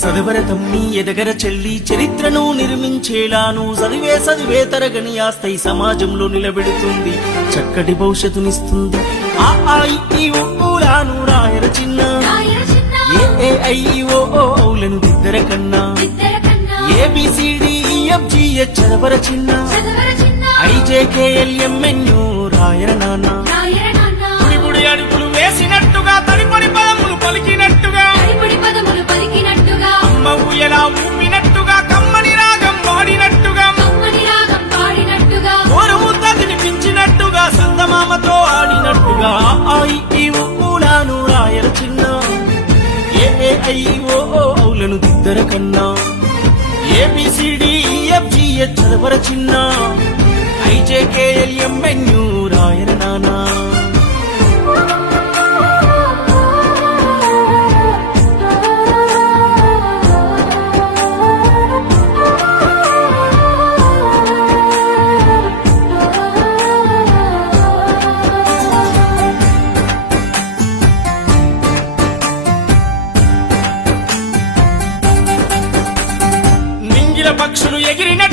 సదవర తమ్మి ఎదగర చెల్లి చరిత్రను నిర్మించేలాను చదివే తరగని ఆస్తై సమాజంలో నిలబెడుతుంది, చక్కటి భవిష్యత్తునిస్తుంది. ఆ ఈ ఊలాను రాయర చిన్న, ఏ ఐ ఓ ఔలను దిద్దర కన్నా, ABCDEFGH చదవర చిన్న, IJKLMNO రాయర నాన్న. గుడి అడుగులు వేసినట్టుగా తడిపడి పదములు పలికినట్టుగా, అమ్మ ఊయలా ఊపినట్టుగా, కమ్మని రాగం పాడినట్టుగా, ఓరు ముద్ద తినిపించినట్టుగా, సందమామతో ఆడినట్టుగా. ఆ ఈ ఊలాను రాయర చిన్న, ఏ ఐ ఓ ఔలను దిద్దర కన్నా, ABCDEFGH చదవర చిన్న, IJKLMNO రాయర నానా. పక్షులు ఎగిరినట్టు